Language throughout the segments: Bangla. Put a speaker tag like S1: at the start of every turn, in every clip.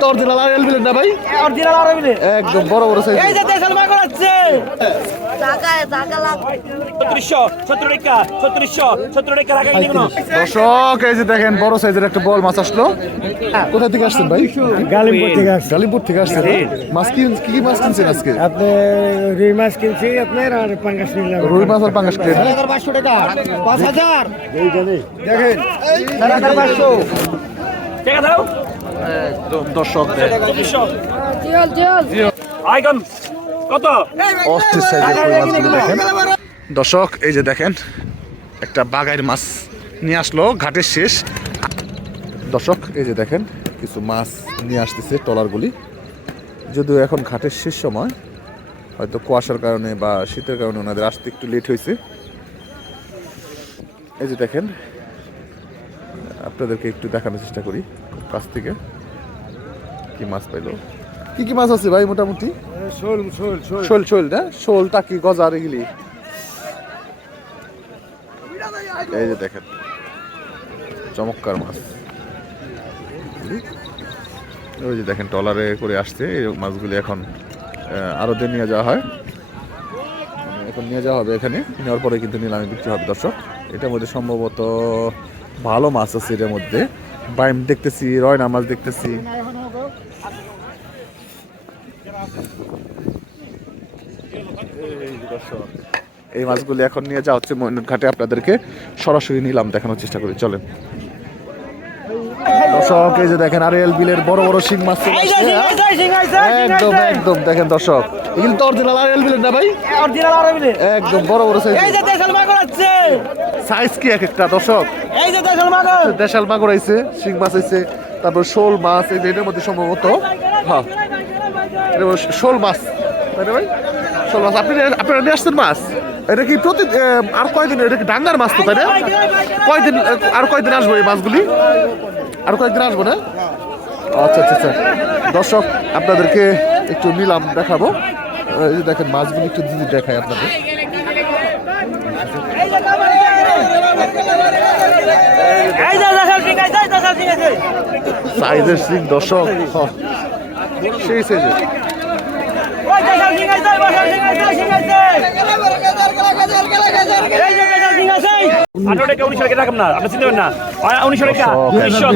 S1: তো অরিজিনাল আর এলবিলেট না ভাই?
S2: অরিজিনাল আরবিলে
S1: একদম বড় বড় সাইজ
S2: এই যে দেশাল মাগ আছে
S1: দর্শক এই যে দেখেন বড় সাইজের একটা বল মাছ আসলো। কোথা থেকে আসছেন ভাই?
S3: গালিমপুর থেকে আসছে।
S1: গালিপুর থেকে আসছেন মাছ কি কি কি মাছ কিনছেন আজকে?
S3: আপনি রুই মাছ কিনছি আপনার আর পাঙ্গাস নিলাম।
S1: রুই মাছ আর পাঙ্গাস
S2: টাকা। হাজার।
S1: দেখেন।
S2: টাকা দাও
S1: দর্শক
S2: আইকন কত
S1: অস্থির সাইজের মাছগুলো দেখেন দর্শক এই যে দেখেন একটা বাগাইর মাছ নিয়ে আসলো ঘাটের শেষ দর্শক এই যে দেখেন কিছু মাছ নিয়ে আসতেছে ট্রলারগুলি যদিও এখন ঘাটের শেষ সময়? হয়তো কুয়াশার কারণে বা শীতের কারণে ওনাদের আসতে একটু লেট হয়েছে এই যে দেখেন আপনাদেরকে একটু দেখানোর চেষ্টা করি কাছ থেকে। কি মাছ পাইলো? কি কি মাছ আছে ভাই মোটামুটি?
S3: শোল শোল শোল।
S1: শোল শোল না? শোল টাকি গজার এগুলি। এই যে দেখেন চমৎকার মাছ। ওই যে দেখেন ট্রলারে করে আসছে। এই মাছগুলি এখন আহ, আরও দিয়ে নিয়ে যাওয়া হয়। এখন নিয়ে যাওয়া হবে এখানে। নেওয়ার পরে কিন্তু নিলামে বিক্রি হবে দর্শক। এটার মধ্যে সম্ভবত ভালো মাছ আছে এটার মধ্যে। বাইম দেখতেছি রয়না মাছ দেখতেছি। এই মাছগুলি এখন নিয়ে যাওয়া হচ্ছে ময়ূর ঘাটে আপনাদেরকে সরাসরি নিলাম দেখানোর চেষ্টা করি। চলেন। দর্শক এই যে দেখেন আর এল বিলের বড় বড় শিং মাছ একদম একদম দেখেন দর্শক। এগুলো তো অরিজিনাল বিলের না ভাই?
S2: অরিজিনাল
S1: একদম বড় বড় সাইজ সাইজ কি এক একটা দর্শক?
S2: দেশাল
S1: মাগুর। আইছে শিং মাছ আইছে তারপর শোল মাছ এই যে এটার মধ্যে সম্ভবত। হ্যাঁ। এটা শোল মাছ তাই না ভাই? শোল মাছ আপনি আপনারা নিয়ে আসছেন মাছ? এটা কি প্রতি আর কয়দিন এটা কি ডাঙ্গার মাছ তো তাই না? কয়দিন আর কয়দিন আসব এই মাছগুলি? আর কয়েকদিন আসব না? আচ্ছা আচ্ছা আচ্ছা। দর্শক আপনাদেরকে একটু নিলাম দেখাবো। এই যে দেখেন মাছগুলি একটু দিদি দেখায় আপনাদের। সাইজের সিং দর্শক। হ্যাঁ। সেই সাইজের।
S2: ওই দেশাল সিং আছে দেশাল সিং আছে সিং আছে এই যে দেশাল সিং আছে আঠারো টাকা উনিশশো টাকা রাখুন না আপনি চিনতে পারেন না আ- উনিশশো টাকা উনিশশো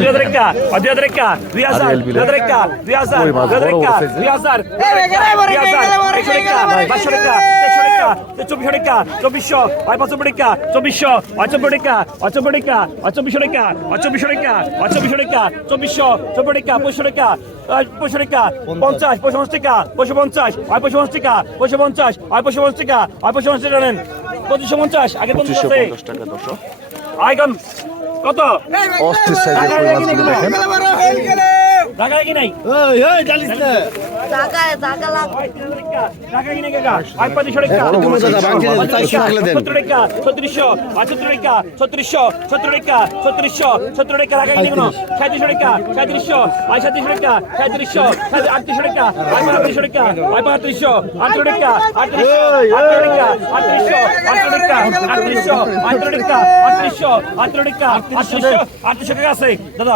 S2: দুই হাজার টাকা
S1: ওই
S2: পাঁচশো চব্বিশশো টাকা চব্বিশশো আর পাঁচশো টাকা চব্বিশশো চব্বিশ টাকা চব্বিশ টাকা চব্বিশশো টাকা চব্বিশশো টাকা চব্বিশশো টাকা চব্বিশশো চব্বিশ টাকা পঁচিশশো টাকা পঁচিশশো টাকা পঞ্চাশ পঁয়ষট্টি টাকা পঁচিশশো পঞ্চাশ আর পঁচিশশো টাকা পঁচিশশো পঞ্চাশ পঁচিশশো পঞ্চাশ টাকা পঁচিশশো পঞ্চাশ টাকা নেন পঁচিশশো পঞ্চাশ আগে পঞ্চাশ।
S1: টাকা দর্শক।
S2: আইকন কত?
S1: অস্থির সাইজের দেখেন?
S2: টাকা কি নাই?
S4: টাকায় টাকা লাভ
S2: টাকা আছে দাদা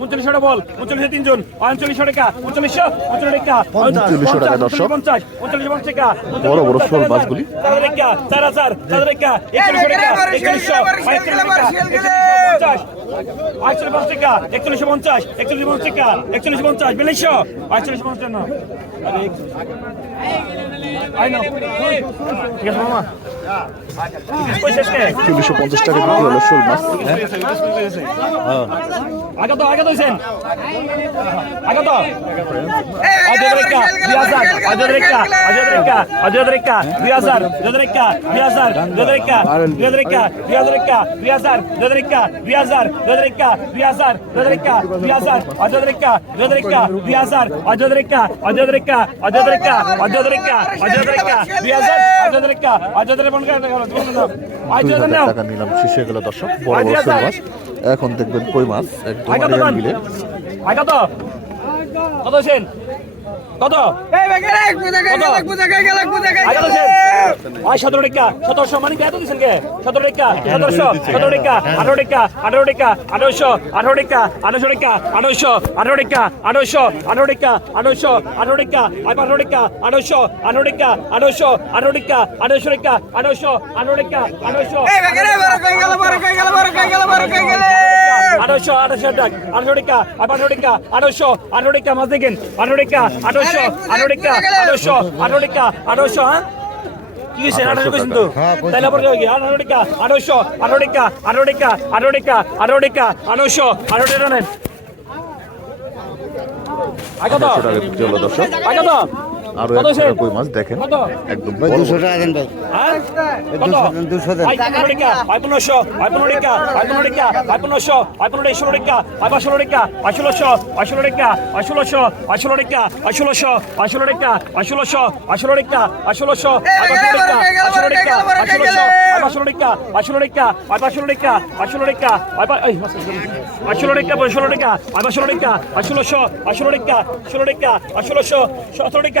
S2: উনচল্লিশশো বল উনচল্লিশশো তিনজন উনচল্লিশশো টাকা উনচল্লিশশো উনচল্লিশ টাকা
S1: উনচল্লিশশো টাকা দর্শক।
S2: পঞ্চাশ উনচল্লিশ পঞ্চাশ টাকা
S1: বড় বড় শোল মাছগুলি।
S2: চার টাকা চার হাজার চার টাকা একচল্লিশশো টাকা একচল্লিশশো একচল্লিশ টাকা একচল্লিশশো পঞ্চাশ একচল্লিশ পঞ্চাশ পঞ্চাশ টাকা একচল্লিশ পঞ্চাশ বিয়াল্লিশশো আটচল্লিশ পঞ্চাশ না আই নাও ঠিক আছে মামা
S1: চল্লিশশো পঞ্চাশ টাকা বিক্রি হলো শোল মাছ
S2: আগে তো আগে তো হইছেন আগে তো অজয় রেখা দুই হাজার অজয় রেখা অজয় রেখা অজয় রেখা দুই হাজার দুই রেখা দুই হাজার দুই রেখা দুই রেখা দুই অজয় হাজার
S1: টাকা নিলাম শেষে গেল দর্শক বড় বড় শোল মাছ এখন দেখবেন কই মাছ একদম
S2: মিলে কত সেন কত? সতেরো টিকা। সতেরোশো মানে কি? এত দিচ্ছেন কে? সতেরো টিকা সতেরোশো সতেরো টিকা আঠারো টিকা আঠারো টিকা আঠারোশো আঠারো টিকা আঠারোশো টিকা আঠারোশো আঠারো টিকা আঠারোশো আঠারো টিকা আঠারোশো আঠারো টিকা আঠারো টিকা আঠারোশো আঠারো টিকা আঠারোশো আঠারো টিকা আঠারোশো টিকা আঠারোশো আঠারো টিকা আঠারোশো আঠারোশো আঠারোশো টাকা আঠারো টাকা আঠারো টাকা আঠারোশো আঠারো টাকা মাছ দেখেন। আঠারো টাকা আঠারোশো আঠারো টাকা আঠারোশো আঠারো টাকা আঠারোশো হ্যাঁ কি হয়েছে আঠারো কেছেন তো আবার কি আঠারো টাকা আঠারোশো আঠারো টাকা আঠারো টাকা আঠারো টাকা আঠারো টাকা আঠারোশো আঠারো টাকা নেন আগে তো
S1: টাকা
S2: আরও
S1: এক
S2: সেন?
S1: কই মাছ দেখেন একদম
S5: ভাই
S1: বড়
S5: দুশো
S1: বড়।
S5: টাকা দেন ভাই
S2: হ্যাঁ কত
S5: দুশো দেন
S2: আই পনেরো টাকা আই পনেরোশো আই পনেরো টাকা আই পনেরো টাকা আই পনেরোশো আই পনেরো ষোলো টাকা আই বা ষোলো টাকা আই ষোলোশো আই ষোলো টাকা আই ষোলোশো আই ষোলো টাকা আই ষোলোশো আই ষোলো টাকা আই ষোলোশো আই ষোলো টাকা আই ষোলোশো আই বা ষোলো টাকা আই টাকা আই ষোলোশো আই বা ষোলো টাকা আই টাকা আই বা ষোলো টাকা আই টাকা আই বা এই আই ষোলো টাকা বলে টাকা আই বা ষোলো টাকা আই ষোলোশো আই ষোলো টাকা ষোলো টাকা আই ষোলোশো সতেরো টাকা ষোলো টাকা ষোলোশো ষোলো টাকা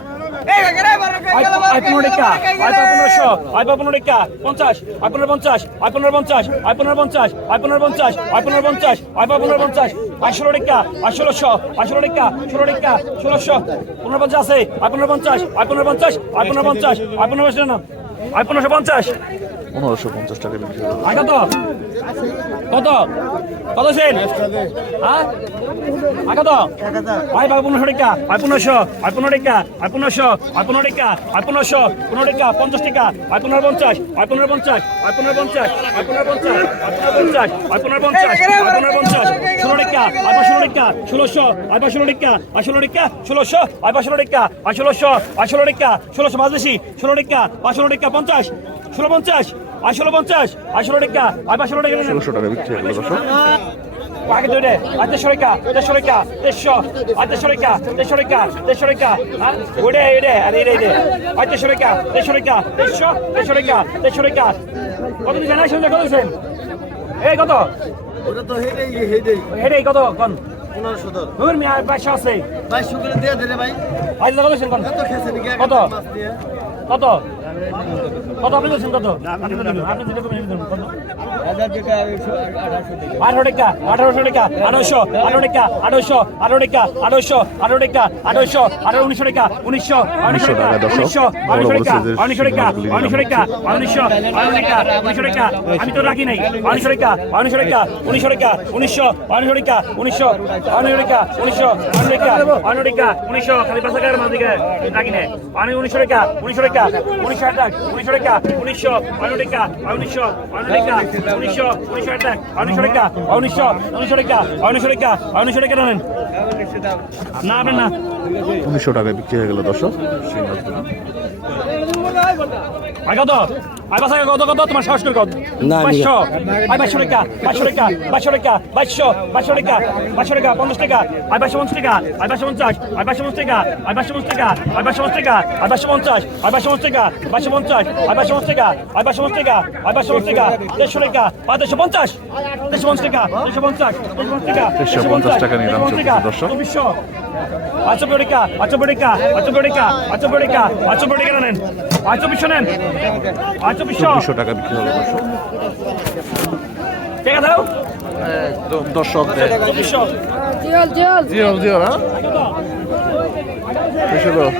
S2: আই ষোলোশো আই পনেরোশো আই পা পনেরো টাকা পঞ্চাশ আই পনেরো পঞ্চাশ আই পনেরো পঞ্চাশ আই পনেরো পঞ্চাশ আই পনেরো পঞ্চাশ আই পনেরো পঞ্চাশ আই পনেরো পঞ্চাশ আই ষোলো টাকা আই ষোলোশো আই ষোলো টাকা ষোলো টাকা ষোলোশো পনেরো পঞ্চাশ আছে আই পনেরো পঞ্চাশ আই পনেরো পঞ্চাশ আই পনেরো পঞ্চাশ আই পনেরো পঞ্চাশ আই পনেরোশো পঞ্চাশ
S1: পনেরোশো পঞ্চাশ টাকা বিক্রি
S2: কত কত কত সেন হ্যাঁ কত আই বাবু পনেরোশো টাকা আই পনেরোশো আই পনেরো টাকা আই পনেরোশো আই পনেরো টাকা আই পনেরোশো পনেরো টাকা পঞ্চাশ টাকা আই পনেরো পঞ্চাশ আই পনেরো পঞ্চাশ আই পনেরো পঞ্চাশ আই পনেরো পঞ্চাশ আই পনেরো পঞ্চাশ আই পনেরো পঞ্চাশ আই পনেরো পঞ্চাশ ষোলো টাকা আই বা ষোলো টাকা ষোলোশো আই বা ষোলো টাকা আই ষোলো টাকা ষোলোশো আই বা ষোলো টাকা আই ষোলোশো আই ষোলো টাকা ষোলোশো মাছ বেশি ষোলো টাকা বা ষোলো টাকা পঞ্চাশ ষোলো পঞ্চাশ আই ষোলো পঞ্চাশ আই ষোলো টাকা আই বা ষোলো টাকা
S1: ষোলোশো টাকা বিক্রি হলো দর্শক।
S2: আগে ধরে আর দেড়শো রেখা দেড়শো রেখা দেড়শো আর দেড়শো রেখা দেড়শো রেখা দেড়শো রেখা আর ওডে এডে আর এডে এডে আর দেড়শো দেড়শো রেখা দেড়শো দেড়শো রেখা দেড়শো রেখা কত দিন জানাই কত দিচ্ছেন? এই কত?
S5: ওটা তো হেডেই হেডেই
S2: এডে কত? কোন? কত?
S5: কত
S2: আপনি দিচ্ছেন কত আপনি দিলেন, আপনি দিলে কত দিলেন? কত
S5: হাজার টাকা আঠারোশো টাকা
S2: আঠারো টাকা আঠারোশো টাকা আঠারোশো আঠারো টাকা আঠারোশো আঠারো টাকা আঠারোশো আঠারো টাকা আঠারোশো আঠারো উনিশশো টাকা উনিশশো
S1: উনিশশো টাকা দর্শক।
S2: উনিশশো
S1: বড় বড়
S2: উনিশশো টাকা
S1: সাইজের
S2: উনিশশো টাকা
S1: সিঙ্গাপুরি
S2: উনিশশো টাকা উনিশশো উনিশশো টাকা উনিশশো টাকা আমি তো রাখি নাই উনিশশো টাকা উনিশশো টাকা উনিশশো টাকা উনিশশো উনিশশো টাকা উনিশশো উনিশশো টাকা উনিশশো উনিশশো টাকা উনিশশো টাকা উনিশশো খালি পাঁচ টাকার মাঝে রাখি নাই আমি উনিশশো টাকা উনিশশো টাকা উনিশশো টাকা উনিশশো টাকা উনিশশো বারো টাকা উনিশশো বারো টাকা উনিশশো উনিশশো টাকা উনিশশো টাকা উনিশশো উনিশশো টাকা উনিশশো টাকা উনিশশো টাকা নেন না আপনি না।
S1: উনিশশো টাকায় বিক্রি হয়ে গেল দর্শক। আগে মাছগুলো
S2: আই কত আই বাসা কত কত তোমার সাহস করে কত বাইশশো আই বাইশশো টাকা বাইশশো টাকা বাইশশো টাকা বাইশশো বাইশশো টাকা বাইশশো টাকা পঞ্চাশ টাকা আই বাইশশো পঞ্চাশ টাকা আই পঞ্চাশ আই বাইশশো পঞ্চাশ টাকা আই পঞ্চাশ টাকা আই বাইশশো পঞ্চাশ টাকা আই বাইশশো পঞ্চাশ আই বাইশশো পঞ্চাশ টাকা বাইশশো পঞ্চাশ আই বাইশশো পঞ্চাশ টাকা আই বাইশশো পঞ্চাশ টাকা আই বাইশশো পঞ্চাশ টাকা দেড়শো টাকা বা দেড়শো পঞ্চাশ দেড়শো পঞ্চাশ টাকা দেড়শো পঞ্চাশ দেড়শো পঞ্চাশ টাকা
S1: দর্শক।
S2: চব্বিশশো আচ্ছা বেড়িকা আচ্ছা বেড়িকা আচ্ছা বেড়িকা আচ্ছা বেড়িকা আচ্ছা বেড়িকা নেন আচ্ছা নেন আচ্ছা
S1: চব্বিশশো টাকা বিক্রি হলো দর্শক।
S2: টেকা দাও।
S1: একদম দর্শক হলো।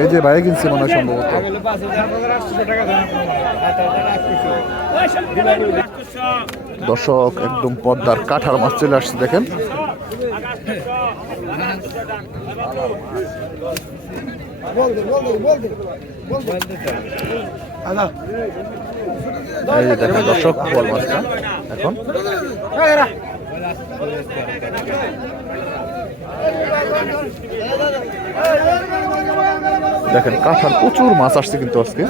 S1: এই যে বাইরে কিনছি মনে হয় সম্ভবত। দর্শক একদম পদ্মার কাঠার মাছ চলে আসছে দেখেন। এই দেখেন দর্শক, বল মাছটা এখন? দেখেন কাঠার প্রচুর মাছ আসছে কিন্তু আজকে।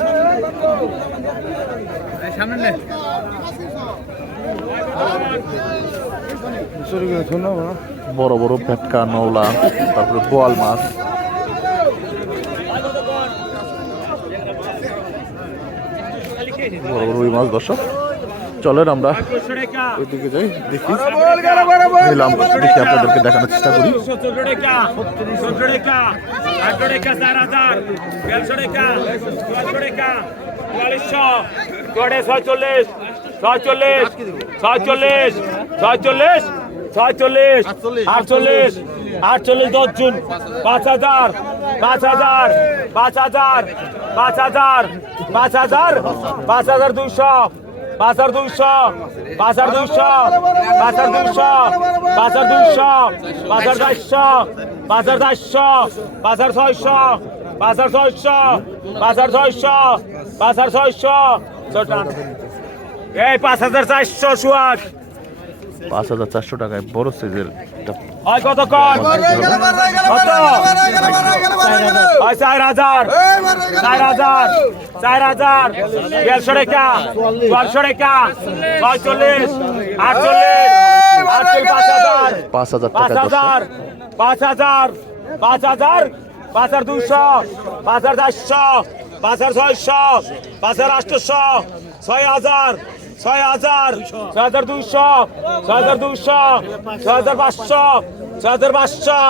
S1: বড় বড় ভেটকা নৌলা তারপরে বোয়াল মাছ। বড় বড় ওই মাছ দর্শক। চলেন আমরা ওই যাই দেখি। নিলাম দেখি আপনাদেরকে দেখানোর চেষ্টা করি।
S2: ছয়চল্লিশ ছয়চল্লিশ ছয়চল্লিশ ছয়চল্লিশ ছয়চল্লিশ আটচল্লিশ। আটচল্লিশ দশ জুন পাঁচ হাজার পাঁচ হাজার পাঁচ হাজার পাঁচ হাজার পাঁচ হাজার পাঁচ হাজার দুইশো পাঁচ হাজার দুইশো পাঁচ দুইশো পাঁচ দুইশো পাঁচ দুইশো পাঁচ চারশো পাঁচ চারশো পাঁচ ছয়শো পাঁচ ছয়শো পাঁচ ছয়শো পাঁচ ছয়শো এই পাঁচ হাজার চারশো
S1: পাঁচ হাজার চারশো টাকায় বড় সাইজের
S2: হয় কত কয়? কত চার হাজার। চার হাজার। চার হাজার। দেড়শো টাকা। চারশো টাকা। ছয়চল্লিশ আটচল্লিশ। পাঁচ হাজার।
S1: পাঁচ হাজার
S2: পাঁচ হাজার। পাঁচ হাজার। পাঁচ হাজার। পাঁচ হাজার দুইশো। পাঁচ হাজার চারশো। পাঁচ হাজার ছয়শো। পাঁচ হাজার আটশোশো ছয় হাজার। ছয় হাজার ছয় হাজার দুইশো ছয় হাজার দুইশো ছয় হাজার পাঁচশো ছয় হাজার পাঁচশো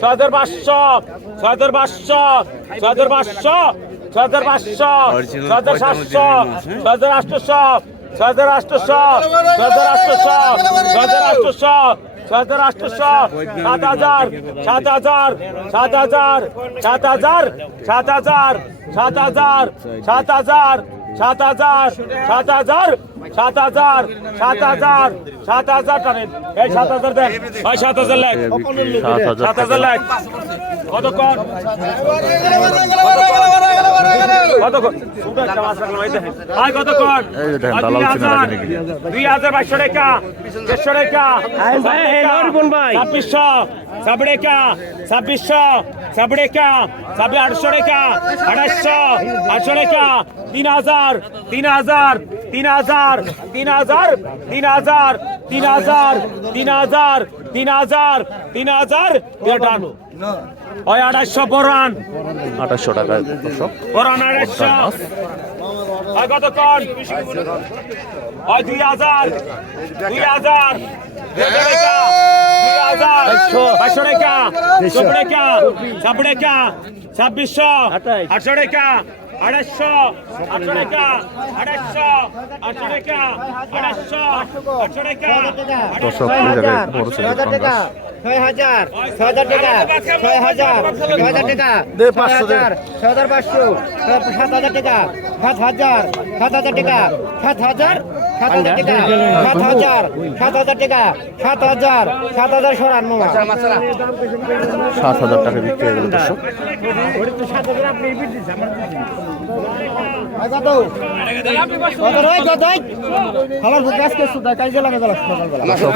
S2: ছয় হাজার পাঁচশো ছয় হাজার পাঁচশো ছয় হাজার পাঁচশো ছয় হাজার পাঁচশো ছয় হাজার সাতশো ছয় হাজার আটশোশো ছয় হাজার আটশোশো ছয় হাজার আটশোশো ছয় হাজার আটশোশো সাত হাজার সাত হাজার সাত হাজার সাত হাজার সাত হাজার সাত হাজার সাত হাজার সাত হাজার সাত হাজার সাত হাজার সাত হাজার সাত হাজার টানেন। এই সাত হাজার দেন। ভাই সাত হাজার লেখ।
S1: সাত হাজার
S2: লেখ। কতক্ষণ? কতক্ষণ? কতক্ষণ? দুই হাজার? দুই হাজার বাইশশো টাকা দেড়শো টাকা ছাব্বিশশো ছাব্বিশ ছাব্বিশশো ছাব্বিশ টাকা ছাব্বিশ আটশো টাকা আঠাশশো আটশো টাকা তিন হাজার তিন হাজার তিন হাজার তিন হাজার তিন হাজার তিন হাজার তিন হাজার তিন হাজার তিন হাজার টান ওই আঠাশশো বরান
S1: আঠাশশো দর্শক
S2: বরান আঠাশশো হয় কতক্ষণ হয় দুই হাজার দুই হাজার বাইশশো টাকা চব্বিশ টাকা ছাব্বিশশো আটশো টাকা আড়াইশো আটশো টাকা আড়াইশো আটশো টাকা আড়াইশো আটশো টাকা
S1: বড় সাইজের পাঙ্গাস
S6: ছয় হাজার ছয় হাজার টাকা ছয় হাজার ছয় হাজার টাকা।
S5: দে।
S6: হাজার ছয় হাজার পাঁচশো সাত হাজার টাকা সাত হাজার সাত হাজার টাকা সাত হাজার সাত হাজার টাকা সাত হাজার সাত হাজার টাকা সাত হাজার সাত হাজার সরান
S1: সাত হাজার টাকা বিক্রি হয়ে গেল দর্শক।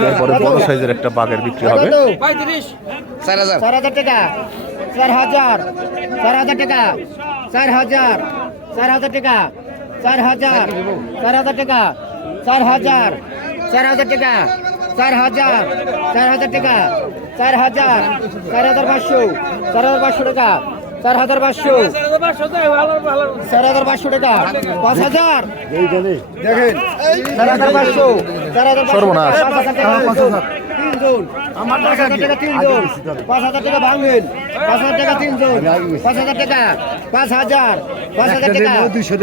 S1: এরপরে বড় সাইজের একটা বাঘের বিক্রি হবে।
S6: চার হাজার চার হাজার টাকা। চার হাজার। চার হাজার টাকা। চার হাজার। চার হাজার টাকা। চার হাজার। চার হাজার টাকা। চার হাজার। চার হাজার টাকা। চার হাজার। চার হাজার টাকা। চার হাজার। চার হাজার পাঁচশো। চার হাজার পাঁচশো টাকা। চার হাজার পাঁচশো। চার হাজার পাঁচশো টাকা। পাঁচ হাজার। দেখেন। চার হাজার পাঁচশো। চার হাজার
S1: সর্বনাশ।
S6: পাঁচ হাজার টাকা তিনজন। আমার পাঁচ হাজার টাকা তিনজন। পাঁচ হাজার টাকা ভাঙবেন পাঁচ হাজার টাকা তিনজন। পাঁচ হাজার টাকা। পাঁচ হাজার। পাঁচ হাজার টাকা।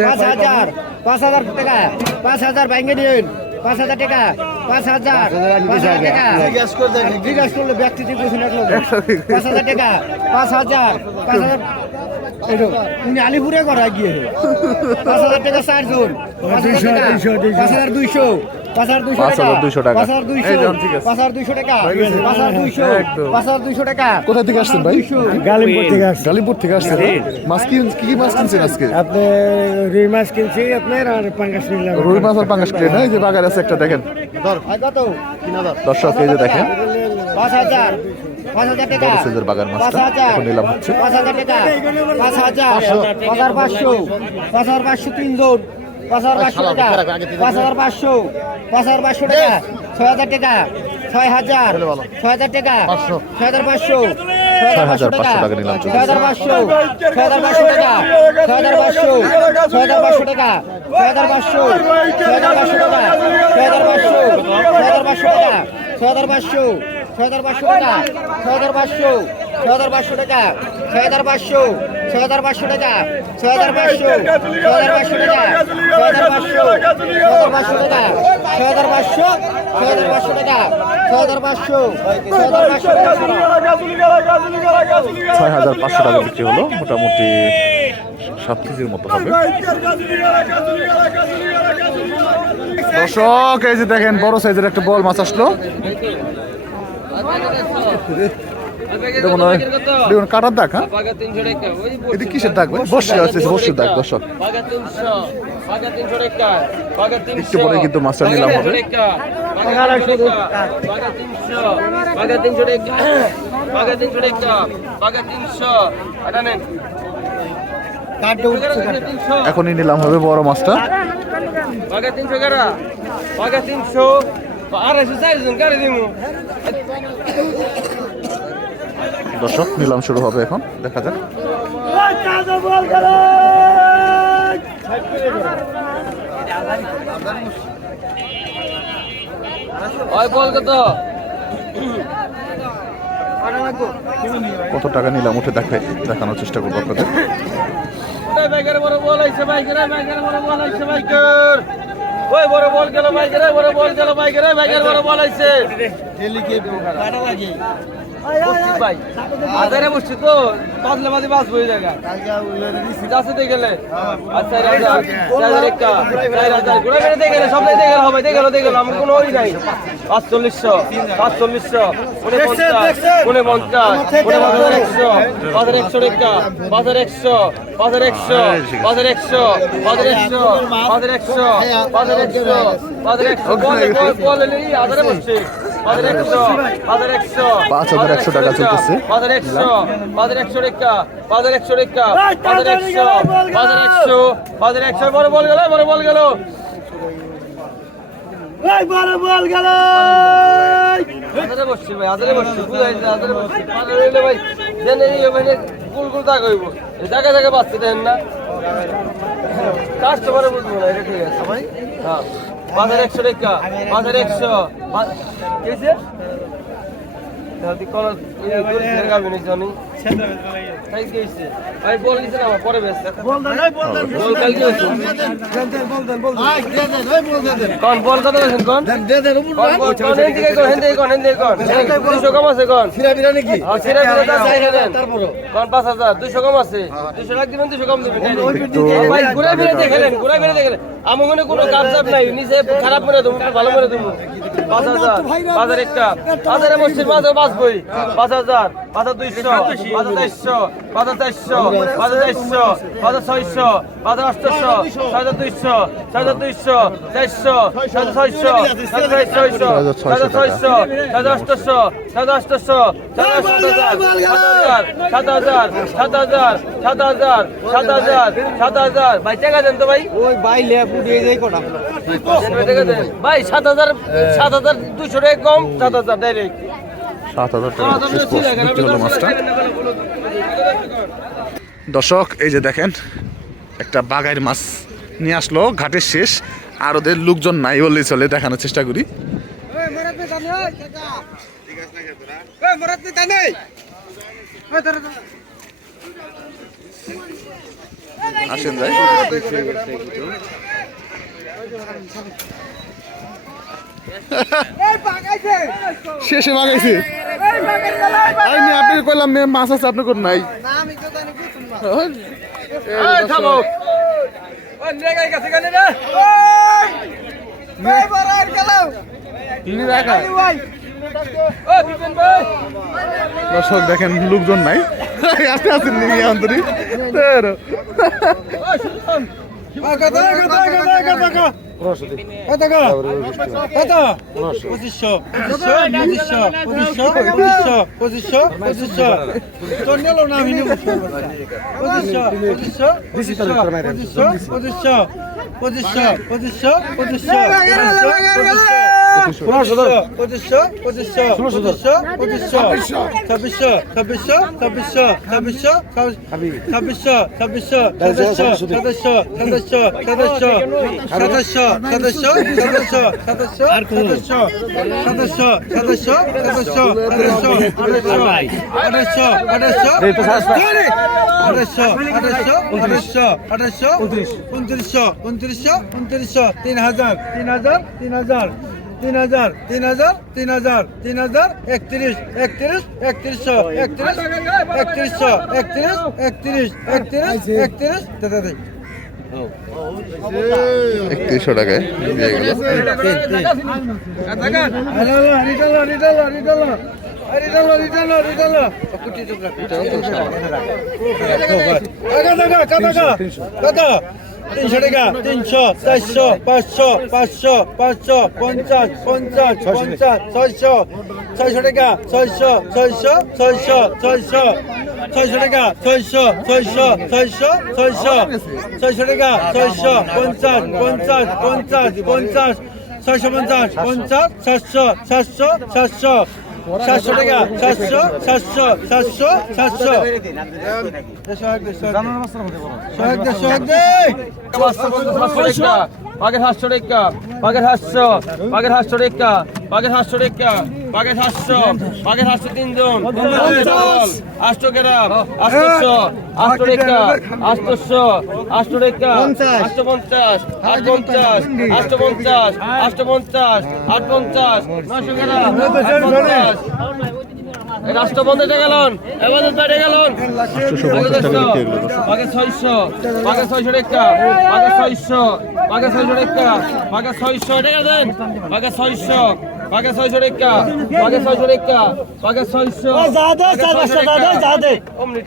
S6: পাঁচ হাজার। পাঁচ হাজার টাকা। পাঁচ হাজার ভাঙে নিন পাঁচ হাজার টাকা পাঁচ হাজার পাঁচ হাজার টাকা।
S5: জিজ্ঞাসা
S6: জিজ্ঞাসা করলে ব্যক্তি রাখল। পাঁচ হাজার টাকা পাঁচ হাজার পাঁচ হাজার। উনি আলিপুরে করা গিয়ে পাঁচ হাজার টাকা চারজন পাঁচ হাজার দুইশো। পাঁচ হাজার দুইশো
S1: টাকা।
S6: পাঁচ হাজার দুইশো টাকা পাঁচ হাজার দুইশো পাঁচ হাজার দুইশো টাকা
S1: কোথা থেকে আসছেন ভাই
S3: গালিমপুর থেকে আসছে
S1: গালিপুর থেকে আসছেন মাছ কি কি মাছ কিনছেন আজকে
S3: আপনি রুই মাছ কিনছি আপনার আর পাঙ্গাস নিলাম
S1: রুই মাছ আর পাঙ্গাস কিনে না এই যে বাগার আছে একটা দেখেন দর্শক এই যে দেখেন
S6: পাঁচ হাজার পাঁচ হাজার টাকা
S1: বড় বাগান মাছটা
S6: পাঁচ হাজার
S1: এখন নিলাম হচ্ছে
S6: পাঁচ হাজার টাকা পাঁচ হাজার পাঁচ হাজার পাঁচশো পাঁচ হাজার পাঁচশো তিনজন পাঁচ হাজার পাঁচশো টাকা পাঁচ হাজার পাঁচশো পাঁচ হাজার পাঁচশো টাকা ছয় হাজার টাকা ছয় হাজার ছয় হাজার টাকা ছয় হাজার ছয় হাজার পাঁচশো টাকা নিলাম হাজার পাঁচশো ছয় হাজার পাঁচশো টাকা হাজার পাঁচশো ছয় হাজার টাকা ছয় হাজার পাঁচশো ছয় হাজার পাঁচশো টাকা ছয় হাজার পাঁচশো ছয় হাজার পাঁচশো পাঁচশো টাকা ছয় হাজার পাঁচশো ছয় হাজার পাঁচশো টাকা ছয় হাজার পাঁচশো ছয় হাজার পাঁচশো টাকা ছয় হাজার পাঁচশো। ছয় হাজার পাঁচশো টাকা। টাকা হাজার পাঁচশো ছয় হাজার পাঁচশো হাজার পাঁচশো টাকা
S1: বিক্রি হলো। মোটামুটি সাত কেজির মতো হবে। দর্শক, এই যে দেখেন, বড় সাইজের একটা বল মাছ আসলো। হয় দেখুন কাটার দাগ হ্যাঁ? এটা কিসের দাগ? ভাই? বসে আছে বসে দাগ দর্শক। একটু পরে কিন্তু মাছটা নিলাম হবে। এখনই নিলাম হবে বড় মাছটা।
S5: তিনশো তিনশো। আড়াইশো চারজন গাড়ি দিমু।
S1: দর্শক নিলাম শুরু হবে এখন। দেখা যাক।
S5: ওই বল কত?
S1: টাকা নিলাম উঠে দেখাই দেখানোর চেষ্টা করব আপনাদের।
S5: বাইকের বড় বল আইছে বাইকের বাইকের বড় বল আইছে বাইকের। ওই বড় বল গেল বাইকের বড় বল গেল বাইকের বাইকের বড় বল আইছে। কাটা লাগি ভাই আধারে বসছি তো বাজলে বাজে বাস হয়ে জায়গা যাচ্ছে গেলে আচ্ছা হাজার ঘুরে বেড়ে দেখে গেলে সব দেখে গেলে হবে দেখে গেলো দেখে গেলো আমার কোনো ওই নাই পাঁচচল্লিশশো পাঁচচল্লিশশো উনে পঞ্চাশ উনে পঞ্চাশ একশো বাজার একশো রেখা বাজার একশো বাজার একশো বাজার একশো বাজার একশো বাজার একশো বাজার একশো বাজার একশো বলে বলে আধারে বসছে
S1: পাঁচ হাজার একশো টাকা চলতেছে।
S5: বাজার একশো বাজার একশো রেখা বাজার একশো রেখা বাজার একশো বাজার একশো বাজার একশো বড় বল গেল বড় বল গেল। আধারে বসছি ভাই আধারে বসছি বুঝাই যে আধারে বসছি। ভাই দেন এই ওখানে গুল গুল দাগ হইব। এই জায়গা জায়গা বাঁচতে দেন না। কাস্টমারে বুঝব না এটা ঠিক আছে। ভাই? হ্যাঁ। বাজার একশো টাকা। বাজার একশো। কলার গাবি নাকি ভাই কম আছে লাখ কম ঘুরে মনে কোনো কাজ চাপ নাই নিচে খারাপ মনে দেবো ভালো মনে দেবো পাঁচ হাজার বাজার একটা। বাজারে বসছি বাজার বাঁচবই। পাঁচ হাজার। বাজার দুইশো বাজার চারশো বাজার চারশো বাজার চারশো বাজার ছয়শো বাজার আটশোশো ছয় দুইশো ছয় দুইশো চারশো ছয় ছয়শো ছয় ছয়শো ছয় ছয়শো ছয় আটশোশো ছয় আটশোশো ছয় হাজার সাত হাজার সাত হাজার সাত হাজার সাত হাজার সাত হাজার ভাই টাকা দেন তো ভাই।
S6: ওই বাইলে পুড়িয়ে যাই কোটা?
S5: ভাই। ভাই সাত হাজার সাত হাজার দুশো টাকা কম সাত হাজার ডাইরেক্ট
S1: সাত হাজার টাকা বিক্রি হলো মাছটা দর্শক এই যে দেখেন একটা বাগাইয়ের মাছ নিয়ে আসলো ঘাটের শেষ আর ওদের লোকজন নাই বললেই চলে দেখানোর চেষ্টা করি আসেন যাই শেষে মাগাইছে আমি আপনি কইলাম মাছ আছে আপনি কোন নাই দর্শক দেখেন লোকজন নাই আস্তে আস্তে নিয়ে
S5: আন্তরি কথা কথা কথা কথা সাতাশ সাতাশ সাতাশ সাতাশ সাতাশশো সাতাশশো সাতাশশো সাতাশশো সাতাশশো সাতাশশো সাতাশশো সাতাশশো। আঠাশশো আঠাশশো আঠাশশো আঠাশশো উনত্রিশশো উনত্রিশশো উনত্রিশশো তিন হাজার তিন হাজার তিন হাজার তিন হাজার তিন হাজার তিন হাজার তিন হাজার একত্রিশ একত্রিশ একত্রিশশো একত্রিশ একত্রিশশো একত্রিশ একত্রিশ একত্রিশ একত্রিশ দিই
S1: একত্রিশশো টাকায় দিয়ে গেল।
S5: তিনশো টাকা। তিনশো চারশো পাঁচশো পাঁচশো পাঁচশো পঞ্চাশ পঞ্চাশ পঞ্চাশ ছয়শো ছয়শো টাকা ছয়শো ছয়শো ছয়শো ছয়শো ছয়শো টাকা ছয়শো ছয়শো ছয়শো ছয়শো ছয়শো টাকা ছয়শো পঞ্চাশ পঞ্চাশ পঞ্চাশ পঞ্চাশ ছয়শো পঞ্চাশ পঞ্চাশ সাতশো সাতশো সাতশো সাতশো টাকা সাতশো সাতশো সাতশো সাতশো। বাঘের হাস্য রেখা বাঘের হাস বাঘের হাস রেখা বাঘের হাস্য রেখা বাঘের হাস্য বাঘের হাস্য তিনজন। আষ্ট গ্রাম আষ্টশ আষ্ট রেখা আষ্টশ আষ্ট রেখা আষ্ট পঞ্চাশ আট পঞ্চাশ আষ্ট পঞ্চাশ আষ্ট পঞ্চাশ আট পঞ্চাশ নশো গ্রাম। পঞ্চাশ রাষ্ট্র পঞ্চাশ টাকা লোন এমাজন ষাট টাকা লোন পাকে ছয়শো পাকে ছয়শো টাকা পাকে ছয়শো পাকে ছয়শো টাকা পাকে ছয়শো টাকা দেন? পাকে ছয়শো। পাকে 600 টাকা পাকে 600 রেখা পাকে 600 ও জাদে চার পাঁচটা জাদে জাদে অমনি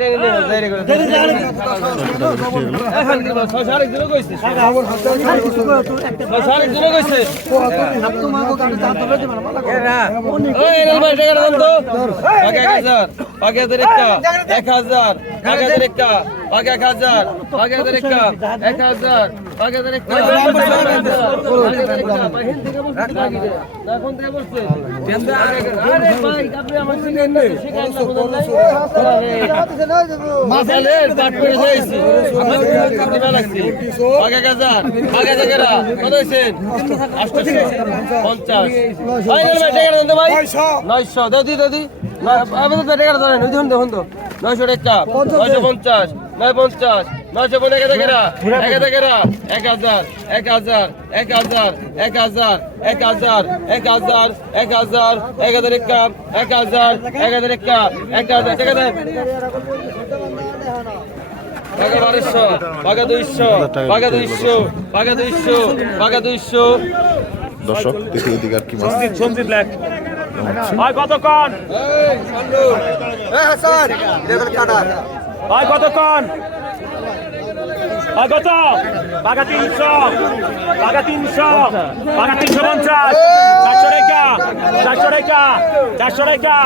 S5: পাকে 1000 পাকে 1000 1000 পাকে নয়শো। দেখুন দেখুন তো নয়শো টাকা নয়শো পঞ্চাশ। নয় পঞ্চাশ নয়শো পঞ্চাশ এক হাজার এক হাজার এক হাজার এক হাজার এক হাজার এক হাজার এক হাজার এক হাজার এক হাজার এক হাজার একা এক হাজার এক হাজার একা এক হাজার টাকা দেন বাঘা বারোশো বাঘা দুইশো বাঘা দুইশো বাঘা দুইশো বাঘা দুইশো
S1: দর্শক দেখি এদিকে আর কি মাছ
S2: সঞ্জিত সঞ্জিত লেখ কতক্ষণ ভাই কতক্ষণ? ভাই কত? বাঘা তিনশো বাঘা তিনশো বাঘা তিনশো পঞ্চাশ চারশো রেখা চারশো রেখা চারশো রেখা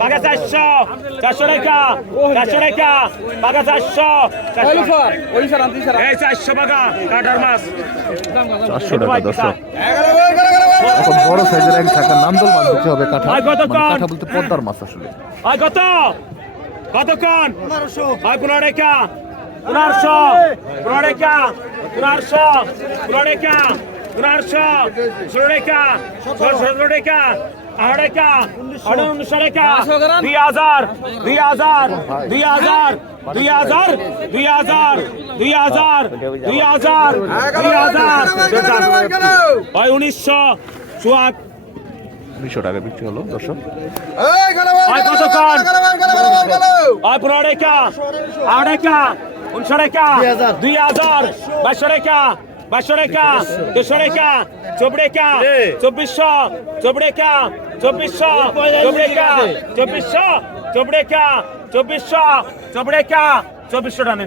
S2: বাঘা চারশো চারশো রেখা চারশো রেখা বাঘা চারশো এই চারশো বাঘা কাটার মাছ।
S1: চারশো টাকা এখন বড় সাইজের এক টাকা নান্দল মাছ হবে কাঠা মানে? কাঠা বলতে পদ্মার মাছ আসলে।
S2: কত? কতক্ষণ ভাই পনেরো রেখা পনেরোশো পনেরো রেখা পনেরোশো পনেরো রেখা পনেরোশো ষোলো রেখা ষোলো রেখা আঠারো রেখা আঠারো উনিশশো রেখা দুই হাজার দুই হাজার দুই হাজার দুই হাজার দুই হাজার। দুই হাজার দুই হাজার দুই হাজার উনিশশো চুয়াত্তর
S1: উনিশশো টাকা বিক্রি হলো দর্শক।
S2: পনেরো টাকা আড় টাকা উনশো টাকা দুই হাজার। বাইশশো টাকা বাইশশো টাকা দুশো টাকা চব্রেকা চব্বিশশো চব্রেকা চব্বিশশো চব্রেকা চব্বিশশো চব্রেকা চব্বিশশো চব্রেকা চব্বিশশো টানে।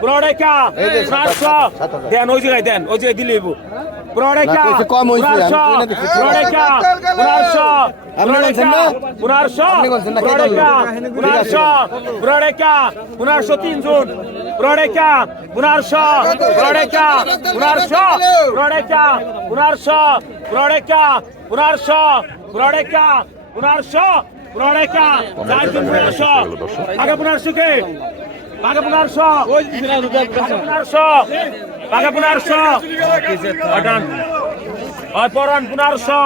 S2: পনেরো রেখা পাঁচশো দেন ওই জায়গায় দেন ওই জায়গায় দিলে পনেরো রেখা পনেরোশো পনেরো রেখা পনেরোশো পনেরোশো পনেরো রেখা পনেরোশো পনেরো রেখা পনেরোশো তিনজন পনেরো রেখা পনেরোশো পনেরো রেখা পনেরোশো পনেরো রেখা পনেরোশো পনেরো রেখা পনেরোশো পনেরো রেখা পনেরোশো পনেরো রেখা চারজন পনেরোশো আগে পনেরোশো কে আগে পনেরোশো পনেরোশো আগে পনেরোশো পরান পনেরোশো